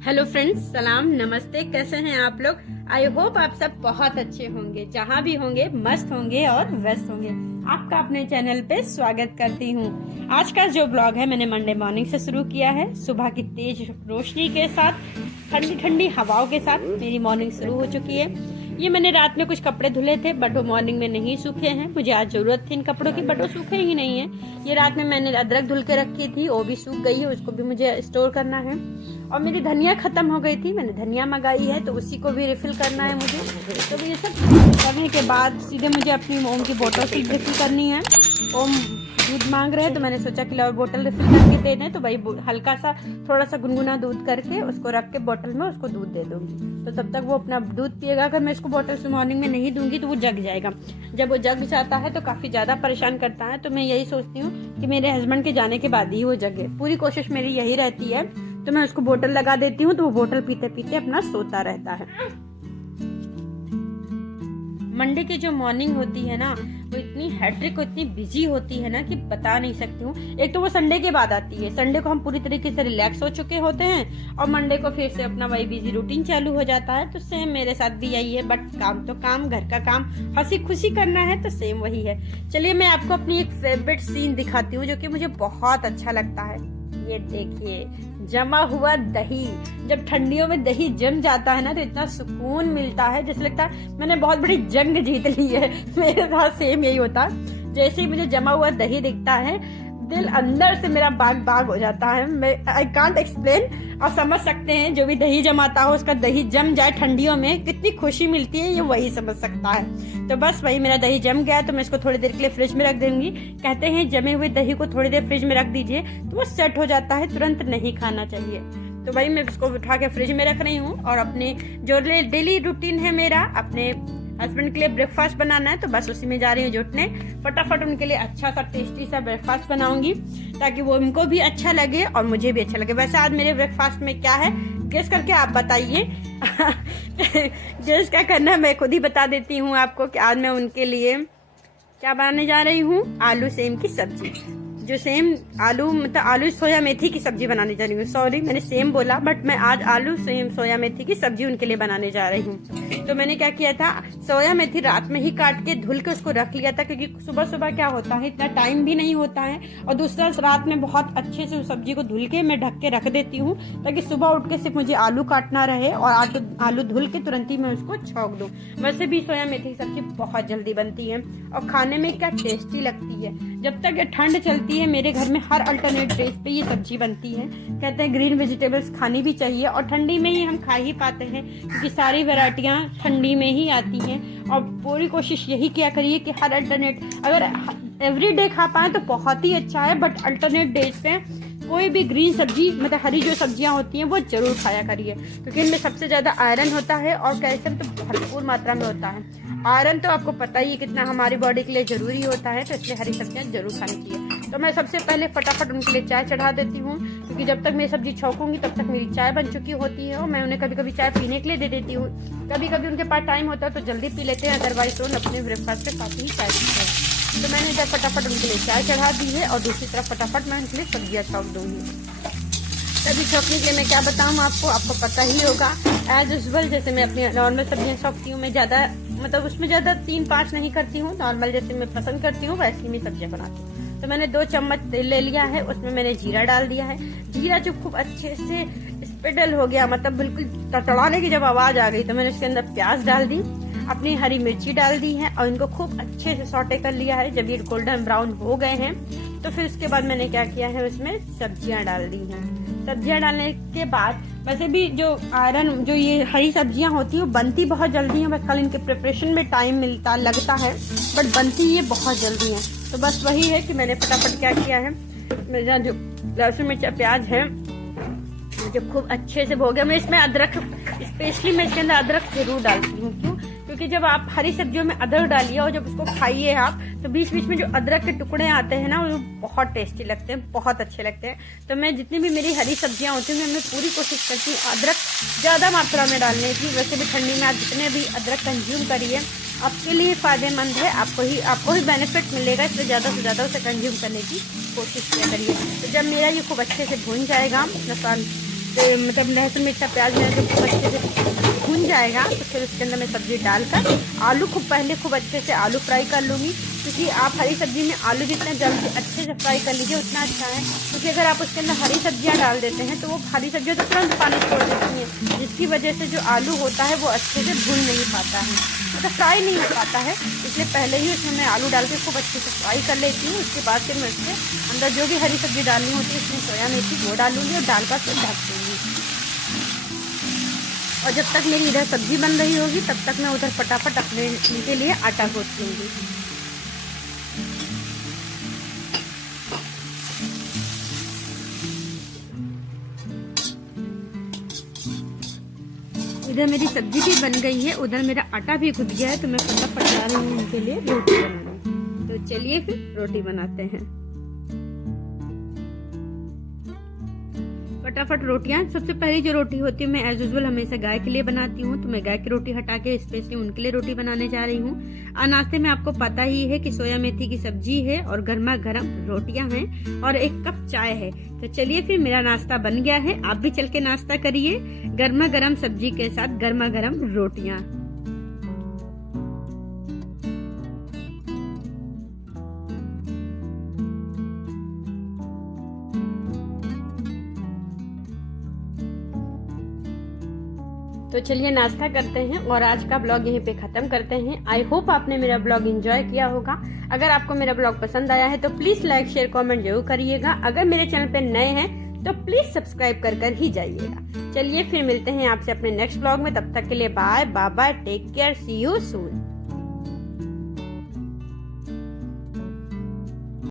Hello friends, सलाम नमस्ते। कैसे हैं आप लोग? आई होप आप सब बहुत अच्छे होंगे, जहाँ भी होंगे मस्त होंगे और व्यस्त होंगे। आपका अपने चैनल पे स्वागत करती हूँ। आज का जो ब्लॉग है मैंने मंडे मॉर्निंग से शुरू किया है। सुबह की तेज रोशनी के साथ, ठंडी ठंडी हवाओं के साथ मेरी मॉर्निंग शुरू हो चुकी है। ये मैंने रात में कुछ कपड़े धुले थे बट वो मॉर्निंग में नहीं सूखे हैं। मुझे आज जरूरत थी इन कपड़ों की बट वो सूखे ही नहीं है। ये रात में मैंने अदरक धुल के रखी थी, वो भी सूख गई है, उसको भी मुझे स्टोर करना है। और मेरी धनिया खत्म हो गई थी, मैंने धनिया मंगाई है तो उसी को भी रिफिल करना है मुझे। तो ये सब करने के बाद सीधे मुझे अपनी ओम की बोतल से रिफिल करनी है। ओम दूध मांग रहे हैं तो मैंने सोचा कि लो बोतल रिफिल करके दे दें। तो भाई हल्का सा थोड़ा सा गुनगुना दूध करके उसको रख के बोतल में उसको दूध दे दूंगी। तो तब तक वो अपना दूध पिएगा। अगर मैं इसको बोतल से मॉर्निंग में नहीं दूंगी तो वो जग जाएगा। जब वो जग जाता है तो काफी ज्यादा परेशान करता है। तो मैं यही सोचती हूँ कि मेरे हस्बैंड के जाने के बाद ही वो जगे। पूरी कोशिश मेरी यही रहती है। तो मैं उसको बोतल लगा देती हूँ तो वो बोतल पीते पीते अपना सोता रहता है। मंडे की जो मॉर्निंग होती है ना, वो इतनी हैट्रिक और इतनी बिजी होती है ना कि बता नहीं सकती हूँ। एक तो वो संडे के बाद आती है। संडे को हम पूरी तरीके से रिलैक्स हो चुके होते हैं और मंडे को फिर से अपना वही बिजी रूटीन चालू हो जाता है। तो सेम मेरे साथ भी यही है। बट काम तो काम, घर का काम हंसी खुशी करना है तो सेम वही है। चलिए मैं आपको अपनी एक फेवरेट सीन दिखाती हूँ जो कि मुझे बहुत अच्छा लगता है। ये देखिए, जमा हुआ दही। जब ठंडियों में दही जम जाता है ना तो इतना सुकून मिलता है जैसे लगता है मैंने बहुत बड़ी जंग जीत ली है। मेरे साथ सेम यही होता है। जैसे ही मुझे जमा हुआ दही दिखता है, दिल अंदर से मेरा बाग बाग हो जाता है। मैं आई कांट एक्सप्लेन। आप समझ सकते हैं, जो भी दही जमाता हो उसका दही जम जाए ठंडियों में कितनी खुशी मिलती है, ये वही समझ सकता है। तो बस वही मेरा दही जम गया तो मैं इसको थोड़ी देर के लिए फ्रिज में रख दूंगी। कहते हैं जमे हुए दही को थोड़ी देर फ्रिज में रख दीजिए तो वो सेट हो जाता है, तुरंत नहीं खाना चाहिए। तो भाई मैं इसको उठा के फ्रिज में रख रही हूँ और अपने जो डेली रूटीन है मेरा, अपने हस्बैंड के लिए ब्रेकफास्ट बनाना है तो बस उसी में जा रही हूँ जुटने। फटाफट उनके लिए अच्छा सा टेस्टी सा ब्रेकफास्ट बनाऊंगी ताकि वो उनको भी अच्छा लगे और मुझे भी अच्छा लगे। वैसे आज मेरे ब्रेकफास्ट में क्या है गेस करके आप बताइए। गेस क्या करना है मैं खुद ही बता देती हूँ आपको कि आज मैं उनके लिए क्या बनाने जा रही हूँ। आलू सेम की सब्जी। जो सेम आलू मतलब आलू सोया मेथी की सब्जी बनाने जा रही हूँ। सॉरी मैंने सेम बोला बट मैं आज आलू सेम सोया मेथी की सब्जी उनके लिए बनाने जा रही हूँ। तो मैंने क्या किया था, सोया मेथी रात में ही काट के धुल के उसको रख लिया था क्योंकि सुबह सुबह क्या होता है इतना टाइम भी नहीं होता है। और दूसरा रात में बहुत अच्छे से उस सब्जी को धुल के मैं ढक के रख देती हूँ ताकि सुबह उठ के सिर्फ मुझे आलू काटना रहे और आलू धुल के तुरंत ही मैं उसको छौंक दूँ। वैसे भी सोया मेथी की सब्जी बहुत जल्दी बनती है और खाने में क्या टेस्टी लगती है। जब तक ये ठंड चलती है मेरे घर में हर अल्टरनेट डेज पे ये सब्जी बनती है। कहते हैं ग्रीन वेजिटेबल्स खानी भी चाहिए और ठंडी में ही हम खा ही पाते हैं क्योंकि सारी वैरायटियां ठंडी में ही आती हैं। और पूरी कोशिश यही किया करिए कि हर अल्टरनेट, अगर एवरी डे खा पाए तो बहुत ही अच्छा है बट अल्टरनेट डेज पे कोई भी ग्रीन सब्जी मतलब हरी जो सब्जियां होती हैं वो जरूर खाया करिए क्योंकि इनमें सबसे ज्यादा आयरन होता है और कैल्शियम तो भरपूर मात्रा में होता है। आयरन तो आपको पता ही कितना हमारी बॉडी के लिए जरूरी होता है, तो इसलिए हरी सब्जियां जरूर खानी चाहिए। तो मैं सबसे पहले फटाफट उनके लिए चाय चढ़ा देती हूँ क्योंकि जब तक मैं सब्जी छौंकूंगी तब तक मेरी चाय बन चुकी होती है और मैं उन्हें कभी कभी चाय पीने के लिए दे देती हूँ। कभी कभी उनके पास टाइम होता है तो जल्दी पी लेते हैं, अदरवाइज तो अपने ब्रेकफास्ट के साथ ही चाय पीते हैं। तो मैंने जब फटाफट उनके लिए चाय चढ़ा दी है और दूसरी तरफ फटाफट मैं उनके लिए सब्जियां छौंक दूंगी। सब्जी छौंकने के लिए मैं क्या बताऊँ आपको पता ही होगा। एज यूजुअल जैसे मैं अपनी नॉर्मल सब्जियां छौंकती हूँ, मैं ज्यादा मतलब उसमें ज्यादा 3-5 नहीं करती हूँ। नॉर्मल जैसे मैं पसंद करती हूँ वैसी मैं सब्जियां बनाती हूँ। तो मैंने 2 चम्मच तेल ले लिया है, उसमें मैंने जीरा डाल दिया है। जीरा जो खूब अच्छे से स्पेडल हो गया, मतलब बिल्कुल तड़तड़ाने की जब आवाज आ गई तो मैंने उसके अंदर प्याज डाल दी, अपनी हरी मिर्ची डाल दी है और इनको खूब अच्छे से सौटे कर लिया है। जब ये गोल्डन ब्राउन हो गए हैं तो फिर उसके बाद मैंने क्या किया है, उसमें सब्जियां डाल दी हैं। सब्जियां डालने के बाद वैसे भी जो आयरन जो ये हरी सब्जियां होती है वो बनती बहुत जल्दी हैं, बस खाली इनके प्रिपरेशन में टाइम लगता है बट बनती ये बहुत जल्दी हैं। तो बस वही है कि मैंने फटाफट क्या किया है, मेरा जो लहसुन मिर्चा प्याज है मुझे खूब अच्छे से हो गया। मैं इसमें अदरक स्पेशली मैं इसके अंदर अदरक जरूर डालती हूँ। क्यों? क्योंकि जब आप हरी सब्जियों में अदरक डालिए और जब उसको खाइए आप तो बीच बीच में जो अदरक के टुकड़े आते हैं ना वो बहुत टेस्टी लगते हैं, बहुत अच्छे लगते हैं। तो मैं जितनी भी मेरी हरी सब्जियां होती हैं मैं पूरी कोशिश करती हूँ अदरक ज्यादा मात्रा में डालने की। वैसे भी ठंडी में आप जितने भी अदरक कंज्यूम करिए आपके लिए फायदेमंद है, आपको ही बेनिफिट मिलेगा, इसलिए ज्यादा से ज्यादा उसे कंज्यूम करने की कोशिश किया करिए। तो जब मेरा ये खूब अच्छे से भून जाएगा, मतलब लहसुन मिर्चा प्याज में जब खूब अच्छे से भून जाएगा तो फिर उसके अंदर मैं सब्जी डालकर आलू खूब अच्छे से आलू फ्राई कर लूँगी, क्योंकि आप हरी सब्जी में आलू जितना जल्दी अच्छे से फ्राई कर लीजिए उतना अच्छा है। क्योंकि अगर आप उसके अंदर हरी सब्जियां डाल देते हैं तो वो हरी सब्जियां तो तुरंत पानी छोड़ देती हैं, जिसकी वजह से जो आलू होता है वो अच्छे से भून नहीं पाता है, मतलब फ्राई नहीं हो पाता है। इसलिए पहले ही उसमें मैं आलू डाल के खूब अच्छे से फ्राई कर लेती हूँ। उसके बाद फिर मैं उसके अंदर जो भी हरी सब्जी डालनी होती है उसमें सोया मेथी वो डालूँगी और डालकर फिर ढक दूँगी। और जब तक मेरी इधर सब्जी बन रही होगी तब तक मैं उधर फटाफट अपने के लिए आटा गूंथ लूँगी। इधर मेरी सब्जी भी बन गई है, उधर मेरा आटा भी गूंथ गया है, तो मैं फटाफट जा रही हूँ उनके लिए रोटी बनाने। तो चलिए फिर रोटी बनाते हैं। फटाफट रोटियां, सबसे पहली जो रोटी होती है मैं एज यूजुअल हमेशा गाय के लिए बनाती हूँ, तो मैं गाय की रोटी हटा के स्पेशली उनके लिए रोटी बनाने जा रही हूँ। नाश्ते में आपको पता ही है कि सोया मेथी की सब्जी है और गर्मा गर्म रोटियां हैं और 1 कप चाय है। तो चलिए फिर मेरा नाश्ता बन गया है, आप भी चल के नाश्ता करिए गर्मा गर्म सब्जी के साथ गर्मा गर्म रोटियां। तो चलिए नाश्ता करते हैं और आज का ब्लॉग यहीं पे खत्म करते हैं। आई होप आपने मेरा ब्लॉग एंजॉय किया होगा। अगर आपको मेरा ब्लॉग पसंद आया है तो प्लीज लाइक शेयर कमेंट जरूर करिएगा। अगर मेरे चैनल पे नए हैं तो प्लीज सब्सक्राइब कर ही जाइएगा। चलिए फिर मिलते हैं आपसे अपने नेक्स्ट ब्लॉग में, तब तक के लिए bye bye, take care, see you soon.